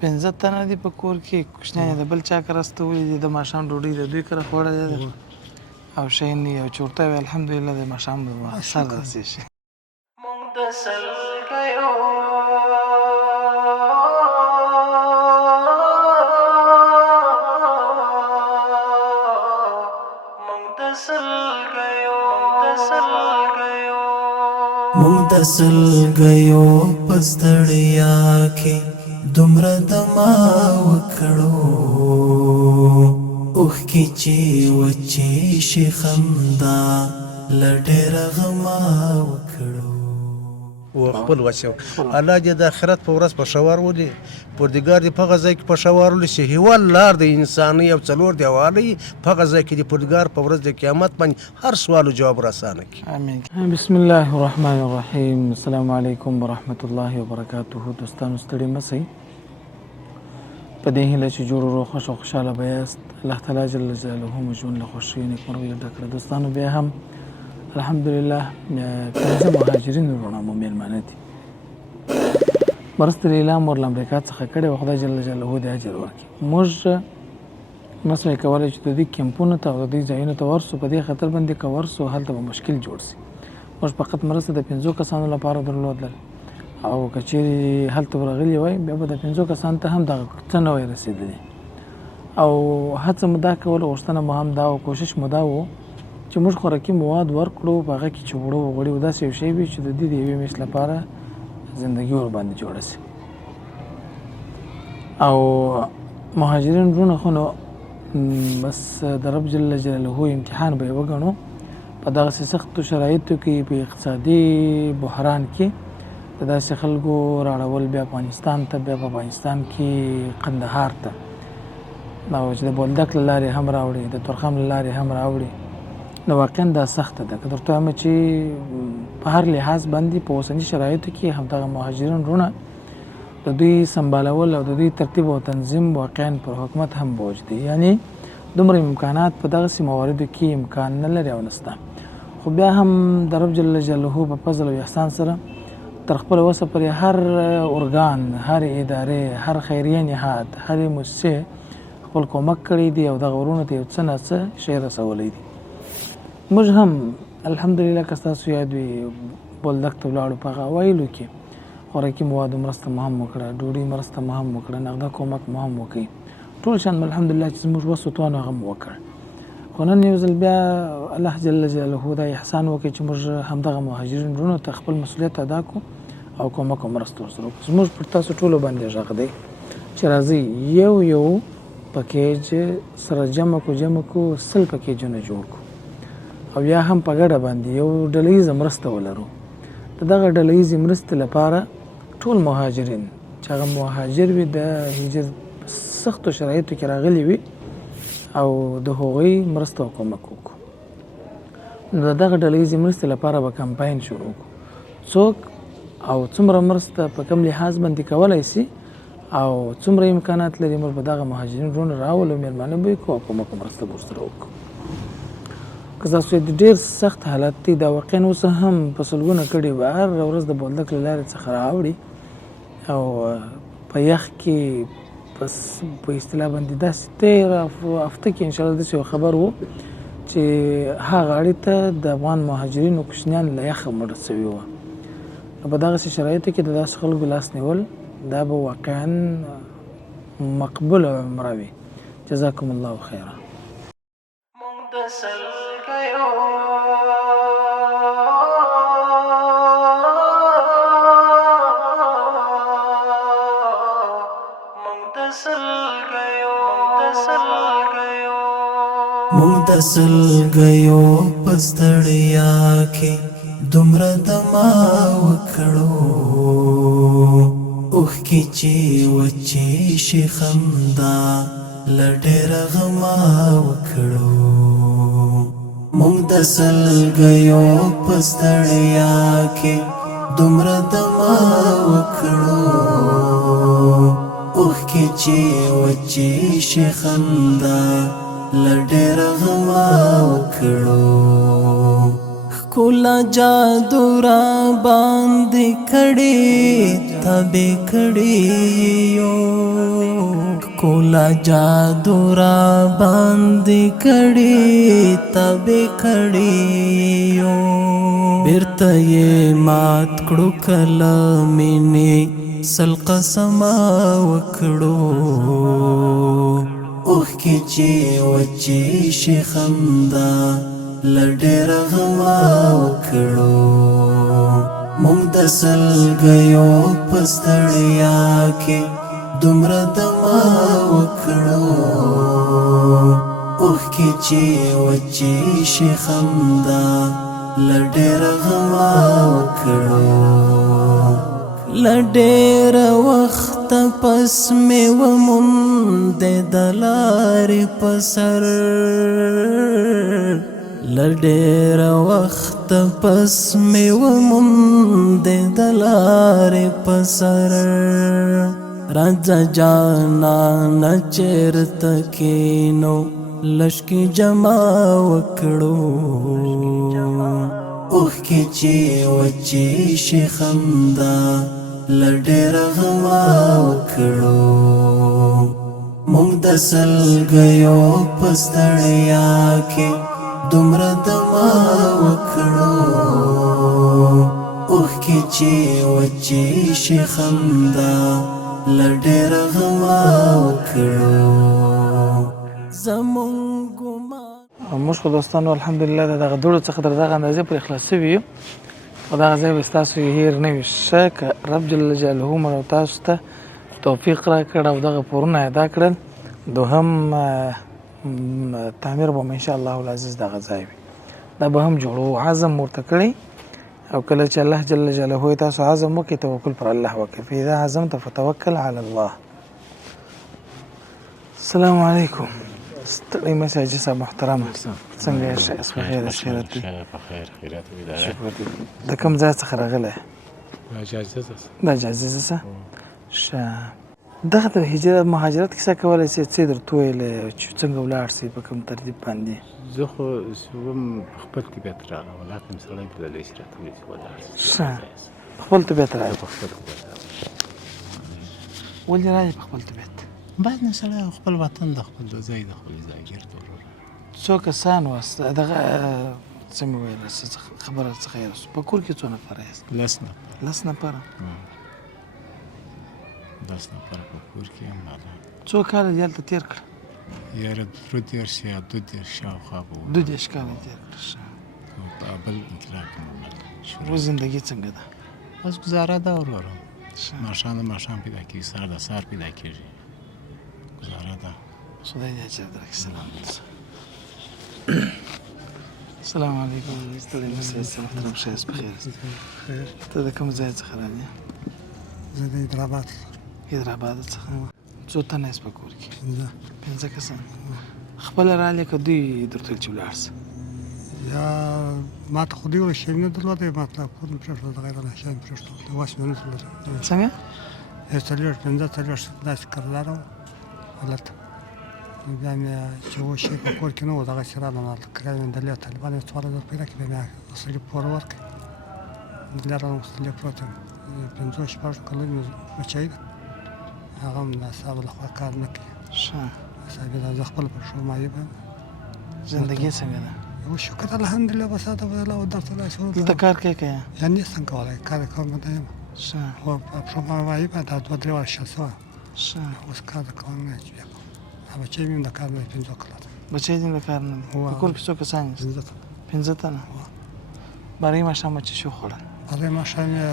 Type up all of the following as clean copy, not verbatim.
پنځه تنه دي په کور کې کوچنیان د بل چا کره استولي دي د ماښام ډوډۍ د دوی کره خوړه ده او شین او چورته وي الحمدلله د ماښام سر رسې شي مونږ د سلګیو مونږ د سلګیو پستړیا کې دومره دما وکړو اوخ کې چې وچې شي خندا لډېر غما وکړو خپل وسو الله دې د آخرت په ورځ په شوار ولي پردګار دې په غزا کې په شوار ولي شي ولار د انساني او څلور دی والی په غزا کې دې پردګار په ورځ د قیامت باندې هر سوال جواب راسانه کی امين بسم الله الرحمن الرحيم السلام علیکم ورحمت الله وبرکاته دوستانو ستړي مسئ په دې هیله چې جوړ روغ خوش او خوشاله بیاست الله تعالی جل جلاله مو ژوند له خوښۍ نیکمرغۍ ډک کړه دوستانو بیا هم الحمدلله پنځه مهاجرین وروڼه مو میلمانه دي مرستې اعلان ور له امریکا څخه کړی و خدای جل جلاله دې اجر ورکړي موږ نسوای کولی چې د دې کیمپونو ته او د دې ځایونو ته ورسو په دې خطر باندې که ورسو هلته به مشکل جوړ سي موږ فقط مرسته د 5 کسانو لپاره درلودل او که چیرې هلته ورغلي وای بیا به د 5 کسانو ته هم دغه څه نه وای رسېدلی او هڅه مو دا کوله غوښتنه مو هم دا او کوشش مو دا و چې موږ خوراکي مواد ورکړو په هغه کې چې وړو وغوړي او داسې یو شی وي چې د دې د یوې میاشتې لپاره زندګي ورباندې جوړه سي او مهاجرین وروڼه خو نو بس د رب جل جلاله امتحان به یې وګڼو په دغسې سختو شرایطو کې په اقتصادي بحران کې د داسې خلکو راړول بیا افغانستان ته بیا په افغانستان کې قندهار ته او چې د بولدک له لارې هم راوړي د تورخم له لارې هم راوړي نو واقعا دا سخته ده که درته وایم چې په هر لحاظ باندې په اوسني شرایطو کې همدغه مهاجرین وروڼه د دوی سمبالول او د دوی ترتیب او تنظیم واقعا پر حکومت هم بوج دی یعنی دومره امکانات په دغسې مواردو کې امکان نه لري او نسته خو بیا هم د رب جل جلاله په فضل او احسان سره تر خپل وسه پورې هر ارګان هر ادارې هر خیریه نهاد هر مؤسسې خپل کومک کړی دی او دغه وروڼو ته یو څه نه څه شی رسولی دی موږ هم الحمدلله که ستاسو یاد وي بولدک ته ولاړو په هغه اوایلو کې خوراکي موادو مرسته مو هم وکړه ډوډۍ مرسته مو هم وکړه نغده کومک مو هم وکړي ټول شان الحمدلله چې زموږ وس وتوانو هغه مو وکړ خو نن یو ځل بیا الله جل جلاله دا احسان وکړي چې موږ همدغه مهاجرین وروڼو ته خپل مسؤلیت ادا کړو او کومک او مرسته ورسره وکړو زموږ پر تاسو ټولو باندې غږ دی چې راځئ یو پکیج سره جمع کو 100 پکیجونه جوړ کړو او یا هم په ګډه باندې یو ډلهیزه مرسته ولرو د دغه ډلهیزې مرستې لپاره ټول مهاجرین چې هغه مهاجر وي د هجرت سختو شرایطو کې راغلي وي او د هغوی مرسته او کومک وکړو نو د دغه ډلهیزې مرستې لپاره به کمپاین شروع کړو څوک او څومره مرسته په کوم لحاظ باندې کولی سي او څومره امکانات لري موږ به دغه مهاجرین وروڼه راولو مېلمانه به یې کړو او کومک او مرسته به ورسره وکړو که تاسو د ډېر سخت حالت دی دا واقعا اوس هم په سلګونه کډې به هر ورځ د بولدک له لارې څخه راوړي او په یخ کې په اصطلاح باندې داسې تېره هفته کې انشاءالله داسې یو خبر و چې هغه غاړې ته د افغان مهاجرینو کوچنیان له یخه مړه سوي وه نو په دغسې شرایطو کې د داسې خلکو لاس نیول دا به واقعا مقبوله عمره وي جزاکم الله خیره مونږ د سلګیو پستړیا کې دومره دما وکړو اوخ کې چې وچې شي خندا لډېر غما وکړو مونږ د سلګیو پستړیا کې دومره دما وکړو اوخ کې چې وچې شي خندا لډېر غما وکړو ښکلا جادو را باندې کړې تبې کړي یو کولا جادو را باندې کړي تبې کړي یو بیرته یې مات کړو کله مینې سل قسمه وکړو اوښکې چې وچې شي خندا له ډېره غمه وکړو مونږ د سلګیو په ستړیا کې دومره دمه وکړو اوښکې چې وچې شي خندا له ډېره غمه وکړو له ډېره وخته پس مې وموندې د لارې په سر له ډېره وخته پس مې وموندې د لارې په سر راځه جانانه چېرته کښېنو لشکې جمع وکړو اوښکې چې وچې شي خندا له ډېره غمه وکړو مونږ د سلګیو په ستړیا کې دومره دمه وکړو اوښکې چې وچې شي خندا له ډېره غمه وکړو زمونږ موږ خو دوستانو الحمدلله د دغه دوړو څخه تر دغه اندازې پورې خلاص سوي یو او دغه ځای به ستاسو هیر نه وي ښه که رب جل جلاله مو تاسو ته توفیق راکړ او دغه پورونه ادا کړل دوهم تعمیر به م انشاءالله العزیز دغه ځای وي دا به هم جوړو عزم ورته کړی او کله چې الله جل جلاله تاسو عزم وکړئ توکل پر الله وکړئ فاذا عزمت فتوکل علی الله. السلام علیکم. ستړی مه شئ جسا محترمه څنګه یې ښه یاست بخیر خیرات دی شکر دی د کوم ځای څخه راغلی دا جازیزه څه ښه دغه د هجرت مهاجرت کیسه کولی شئ څه یې درته وویلی چې څنګه ولاړ شئ په کوم ترتیب باندې زه خو هم خپل طبیعت راغلم ولکن سړی بللی چې راته وایي چې ولاړ شي ښه په خپل طبیعت راغی په خپل طبیعت ولې راغی په خپل طبیعت بعد نه سړی خپل وطن د خپل ځای د خپل ځای ګرد څو کسان واست دغه څه مې ویل خبره څخه یې رسو په کور کې څو نفره یاست 10 نفره 10 نفره په کور کې یم څو کاله دې هلته تېر کړه یاره 30 یا 32 شاوخوا به 32 کاله تېر کړه په بل انقلاب کې شروع زندګي څنګه ده بس ګزاره ده وروره ماښام د ماښام پیدا کېږي سهار د سهار پیدا کېږي گزاره ده خدای دې اجر درکړي سلام السلام علیکم ستړی مه شئ محترم ښه یاست بخیر ته د کوم ځای څخه راغلې زه د حیدرآباد څخه څو تنه یاست په کور کې 5 کسان خپله راغلې که دوی درته ویل چې ولاړ سه یا ما ته خو دوی ویل شی نه درلودی ما ته کور مې پرېښود غیر الله شی مې پرېښود واس مې نه درلود څنګه 45 داسې کردار و حالت بیا مې چې و شی په کور کې نه و دغسې راغلم هلته کرایه مې دلې طالبان یې 4000 پیدا کړي بیا مې اصلي پور ورکړې دلې راغلم اصلي پروت یم 50 کلن مې بچی ده هغه هم د صاحب لخوا کار نه کوي ښه صاحب زه خپله په ښو مایه یم زندګي څنګه ده و شکر الحمدلله بس هذا الله ودرت له شروط دلته کار کوې که يعني څنګه کولای کار کوم نه یم ښه خو په ښو مایه به دا 2-3 ورشه سوه ښه اوس کار کوم نه چې بچی مې د کار نه 15 کاله بچی دې د کار نه دی په کور کې څو کسان یاست 15 تنه برای ماښام چې شو خوړل برای ماښام یې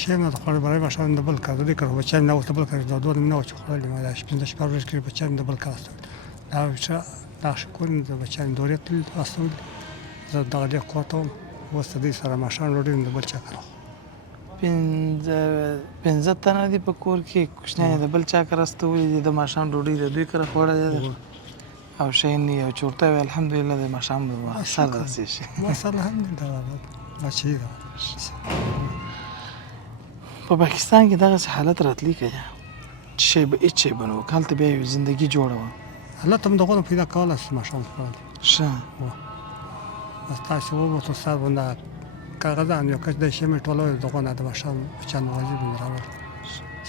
شی نه خوړل برای ماښام د بل کار دی کړ بچی مې نه اوس د بل کار د دوه نه و چې خوړل ما دا 15 ورځې کې بچی مې د بل کار استول دا شکر د بچی مې دورې تل استول زه دغه دې کوته اوس دې سره ماښام ډوډۍ د بل چا کړو 15 تنه دي په کور کې کوچنیان د بل چا کار استولي دي د ماښام ډوډۍ د دوی کره خوړلې ده او شین یو چورته وي الحمدلله د ماښام د سر رسې شي ماشاءالله الحمدلله بچی ده په پاکستان کې دغسې حالت راتلی که چې شی به هېڅ شی به نه و که هلته بیا یو زندګي جوړه وه هلته هم دغونه پیدا کولی شو ماښام خوړل ښه بس تاسې ووتو ستا باندې کاغذان یو کچ د شی مې ټولول دغونه د ماښام بچیانو واجب مې راوړل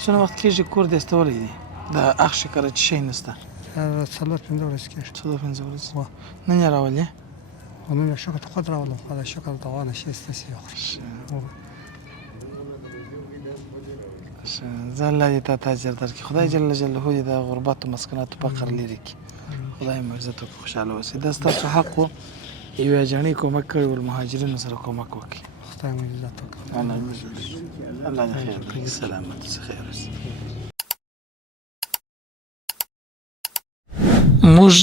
څونه وخت کېږي کور دې استولی دی د اخښې کره چې شی نشته 4-5 ورځې کېږي 4-5 ورځې نن یې راولې او نن یې شکر ته خود راولم خدای شکر د غوا نه شی ستاسې وخوري زه الله دې تا اجر درکړي خدای جل جلاله دې د غربت و مسکنات و فقر لرې کړي خدای مو عزت وکړي خوشحاله اوسئ دا ستاسو حق و یوې جڼۍ کومک کړی و مهاجرینو سره کومک وکړي خدای مو عزت وکړي الله دې خیر کړي سلامت اوسئ خیر اوسئ موږ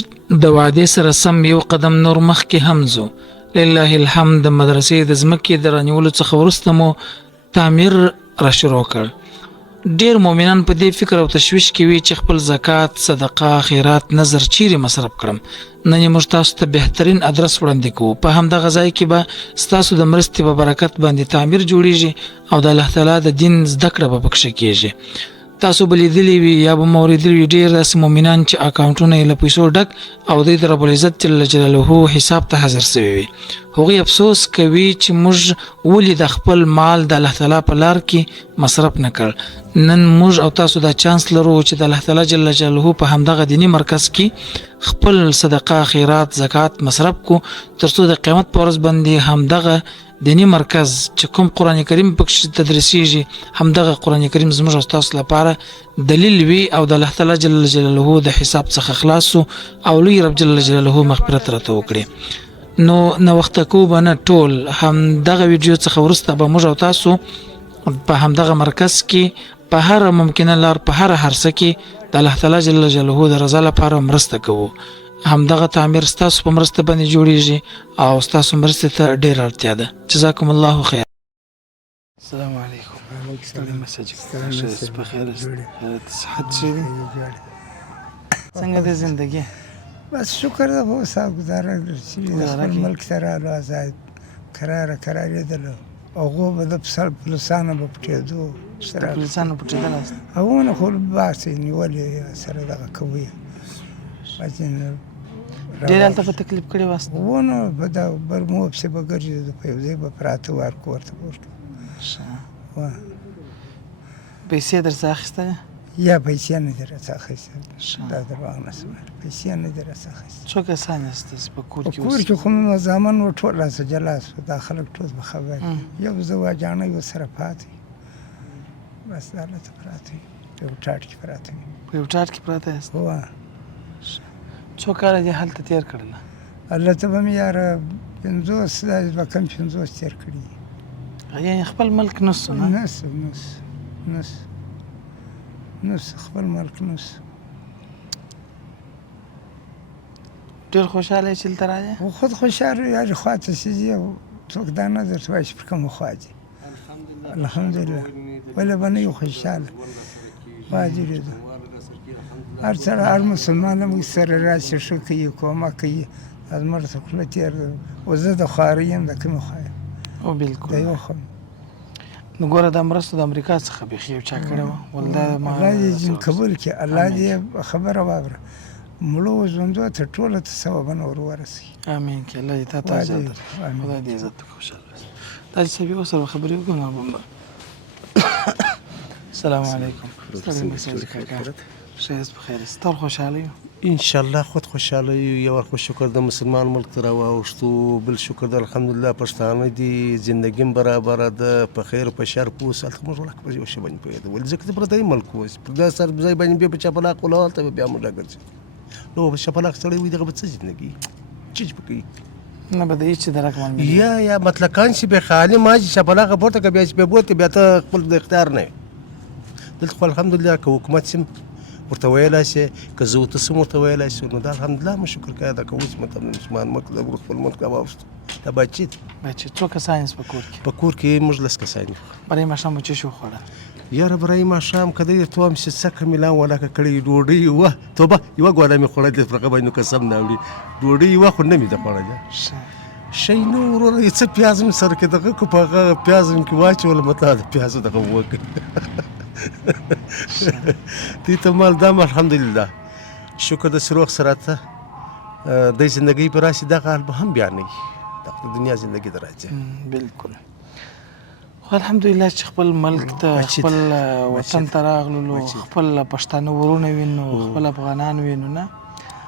د وعدې سره سم یو قدم نور مخکې هم ځو لله الحمد د مدرسې د ځمکې د رانیولو څخه وروسته مو تعمیر را شروع کړ ډیر مؤمنان په دې فکر او تشویش کې وي چې خپل زکات صدقه خیرات نظر چیرې مصرف کړم نن موږ تاسو ته بهترین ادرس وړاندې کوو په همدغه ځای کې به ستاسو د مرستې په برکت باندې تعمیر جوړیږي او د الله تعالی د دین زده کړه به پکښې کېږي تاسو به لیدلی وي یا به مو اورېدلي وي ډېر داسې مؤمنان چې اکاونټونه یې له پیسو ډک او دوی د رب العزت جل جلاله حساب ته حاضر سوي وي هغوی افسوس کوي چې موږ ولې د خپل مال د الله تعالی په لار کې مصرف نه کړ نن موږ او تاسو دا چانس لرو چې د الله تعالی جل جلاله په همدغه دینی مرکز کې خپل صدقه خیرات زکات مصرف کو ترڅو د قیامت په ورځ باندې همدغه دینی مرکز چې کوم قرآن کریم پکې تدریسیږي همدغه قرآن کریم زموږ او تاسو لپاره دلیل وي او د الله تعالی جل جلاله د حساب څخه خلاص او لوی رب جل جلاله مغفرت راته وکړي نو وخت کو بنه ټول همدغه ویډیو څخه ورسته به موږ او تاسو په همدغه مرکز کې په هر ممکنه لار په هر هرڅه کې د الله تعالی جل جلاله د رضا لپاره مرسته کوو همدغه تعمیر ستاسو په مرسته باندې جوړیږي او ستاسو مرسته ته ډیر اړتیا ده جزاکم الله خیر السلام علیکم ستړي مساج په خیر صحت شه دي څنګه ده زندگی بس شکر ده په صاحب گزاره چې خپل ملک سره آزاد قرارېدلو هغو به د پلسانو به پټېدو سره پلسانو پټېدل هغونه خو باسې نیولې سره دغه کوي ډېر هلته په تکلیف کړی واست ونه به د برمو پسې به ګرځېدو په یو ځای به پراته وار کور ته ورته پیسې درڅه اخیستلې یا پیسې نه دي راڅه اخیستل دا درواغ نه سم پیسې نه دي راڅه اخیستل څو کسان یاستئ په کور کې کور کې خو مو زامن و ټول راسه جلا سو دا خلک ټول به خبر یو زه واجانۍ ورسره پاتې بس دا هلته پراته په یو ټاټ کې پراته په یو ټاټ کې پراته یاست څو کاله دې هلته تېر کړله هلته به مې یاره 50 دا به کم 50 تېر کړي یعنې خپل ملک نسو نه نس خپل ملک نس ډېر خوشحاله یې چې دلته راځې خود خوشحاله یارې خوا ته چې ځي څوک دا نه درته وایي چې پر کومه خوا ځي الحمدلله ولې به نه یو خوشحاله واجرېدو هر سره هر مسلمان موږ سره راشي ښه کوي کومک کوي زموږ ته خوله تېر و زه د خوارۍ یم د کومې خوا یم او بالکل د یو خوا نو ګوره دا مرسته د امریکا څخه بیخي یو چا کړې وه الله دې جن قبول کړي الله دې خبره واوره مړو ژوندو ته ټوله ته ثوابونه ور ورسوي امین که الله دې تا ته اجر درکړي خدای دې عزت وکړي خوشحاله دا چې صاحب ورسره خبرې وکړو نو السلام علیکم ستړي مساج کاکا ښه یاست په خیر یاست ټول خوشحاله یو انشاءالله خود خوشحاله یو یو خو شکر د مسلمان ملک ته راواوښتو بل شکر د الحمدلله پښتانه دي زندګي برابره ده په خیر په شر پوس هلته موږ ولاکه په یو شي باندې پوهېدو ولې ځکه چې پردی ملک اوس پر دا سر ځای باندې بیا په چپلاق ولاړ هلته به بیا موږ راګرځي نو په چپلاق سړی وي دغه به څه زندګي چیز به کوي نه به د هېڅ چي درک معلومېږي یا مطلقان چې به خالي ما چې چپلاقه پورته کړه بیا چې به بوتې بیا ته خپل د اختیار نه وي دلته خو الحمدلله که حکومت سم ورته ویلی شي که زه ورته سم ورته ویلی شي نو دا الحمدلله مو شکر کوه دا که اوس مطلب مسلمان ملک د خپل ملک راواوښتو دا باچي څو کسان یاست په کور کې په کور کې موږ 10 کسان یو برای ماښام مو څه شي وخوړل یاره برای ماښام که دی درته وایم چې څه کمیلان ولاکه کړې ډوډۍ وه توبه یوه ګوله مې خوړلې په هغه باندې نو قسم نه اوري ډوډۍ یوه خو نه مې ده خوړلې شی نه وروره څه پیاز مې سره کې دغه کو په هغه پیاز مې کې واچولم مطلب د پیازو دغه وکړ دې ته مال دام الحمدلله شکر د سروغ سره ته د زندګۍ په راشي دغه حال به هم بیا نه وي د دنیا زندګي ته راځي بالکل الحمدلله چې خپل ملک ته خپل وطن ته راغلو خپل پښتانه ورونه وینو خپل افغانان وینو نه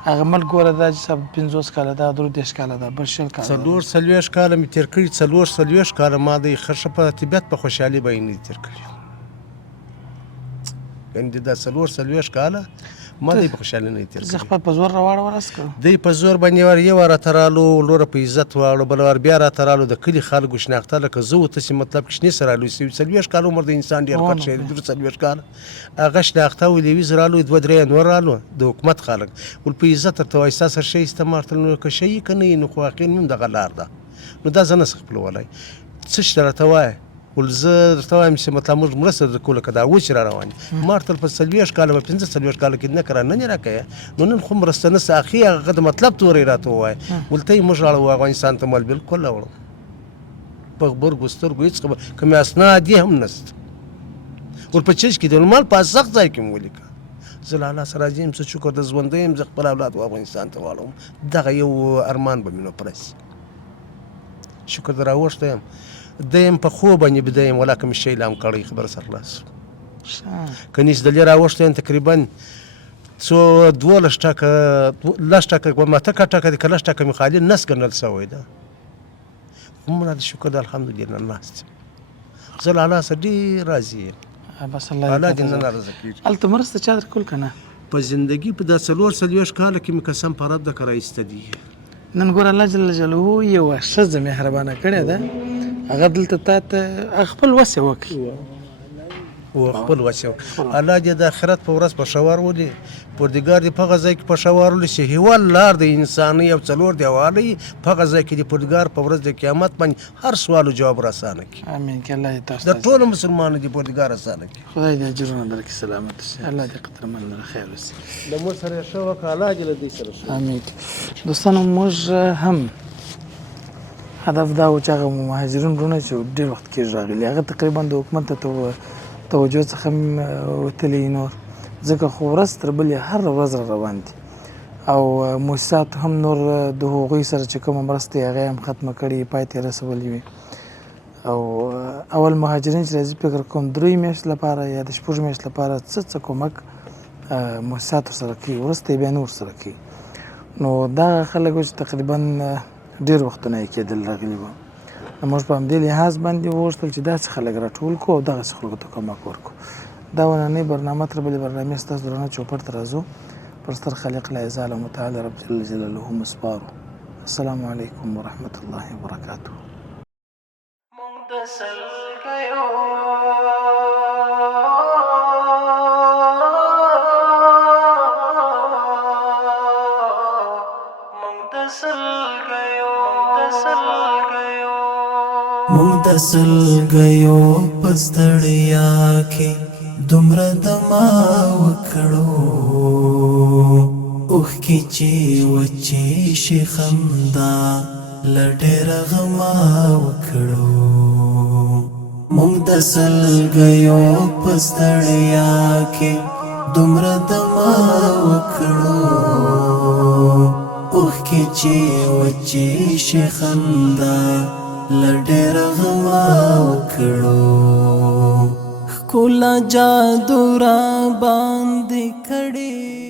هغه ملک ګوره دا چې 50 کاله دا 30 کاله دا بل 40 کاله 40 کاله مې تېر کړي 40 کاله ما د ښه په طبیعت په خوشحالي به یې نه تېر کړي یعنې دا 40 کاله ما دی په خوشحالي نه تېر زه خپل په زور راواړه ورس کړو دی په زور باندې یو راته رالو لوره په عزت واړو بل وار بیا راته رالو د کلي خلکو شناخته لکه زه ورته مطلب کشنې سره رالو 40 کاله عمر د انسان ډېر کټ شی دی 40 کاله هغه شناخته ولویز رالو 2-3 نور رالو د حکومت خلک ول په عزت ورته وایي ستاسو شی استعمال تل نو که شی که نه نو خو واقعا هم دغه لار ده نو دا زه نه خپلولی څه شته راته وایه ول زه درته وایم چې مطلب موږ مرسته در کوو لکه دا اوس را روان دي ما ورته په 40 کاله په 45 کاله کې نه کرا نه راکوې نو نن خو مرسته نسته اخي هغه د مطلب تورې راته ووایه ول ته یې موږ راړو افغانستان ته مال بالکل راوړو په غبرګو سترګو هېڅ خبر کومې اسناد یې هم نسته ول په چیش کې د مال په سخت ځای کې مو ولیکه زه له الله سره راضي یم څه شکر د ژوندی یم زه خپل اولاد افغانستان ته واړوم دغه یو ارمان به مې نو پوره شي شکر د راوښتی یم دیم په خوب باندې بدایم ولا کوم شی لام کړی خبر سر خلاص کنيس دلې راوښته تقریبا څو 12 ټکه لاس ټکه ماته ټکه د کلاس ټکه مخالي نس ګڼل شوی ده موږ د شکر د الحمدلله الله زه له الله سره ډېر راضي یم بس الله دې نه ناراضه کړي هلته مرسته چا درکول که نه په زندګي په دا 40 کاله کې مې قسم په رب د کرایسته دي نن ګوره الله جل جلاله یوه ښځه مهربانه کړې ده هغه دلته تا ته خپل وسې وکړي خپل وسې الله دې د آخرت په ورځ پېښور ولي پردګار دې په هغه ځای کې پېښور ولي چې هېواد لار د انساني او څلور دیوالۍ په هغه ځای کې د پردګار په ورځ د قیامت باندې هر سوال او جواب را اسانه کړي امین که الله دې تاسو د ټولو مسلمانانو دې پردګار اسانه کړي خدای دې اجرونه درکړي سلامت شي الله دې قدرمن لره خیر وسي له موږ سره ښه وکړه الله دې له دوی سره ښه امین دوستانو موږ هم هدف دا و چې هغه مهاجرین وروڼه چې ډېر وخت کېږي راغلي هغه تقریبا د حکومت ته توجه څخه وتلي نور ځکه خو ورځ تر بلې هر ورځ را روان دي او مؤسسات هم نور د هغوی سره چې کومه مرستې هغه هم ختمه کړي پای ته رسولي وي او اول مهاجرین چې راځي فکر کوم 3 میاشتې لپاره یا د 6 میاشتې لپاره څه کومک مؤسساتو سره کوي وروسته بیا نور سره کوي نو دغه خلک چې تقریبا ډېر وختونه یې کېدل راغلي وو نو موږ په همدې لحاظ باندې وغوښتل چې داسې خلک راټول کړو او دغسې خلکو ته کومک ورکړو دا وننۍ برنامه تر بلې برنامې ستاسو درانه چوپړ ته راځو پر ستر خالق لا یزال متعال رب جل جلاله مسپارو السلام علیکم ورحمة الله وبرکاته متصل گیو پستړیا کې دومره دما وکړو اوخ کی چې وچی شي خندا لډېر غما وکړو متصل گیو پستړیا کې دومره دما وکړو اوخ کی چې وچی شي خندا لډېر غما وکړو ښکلا جادو را باندې کړې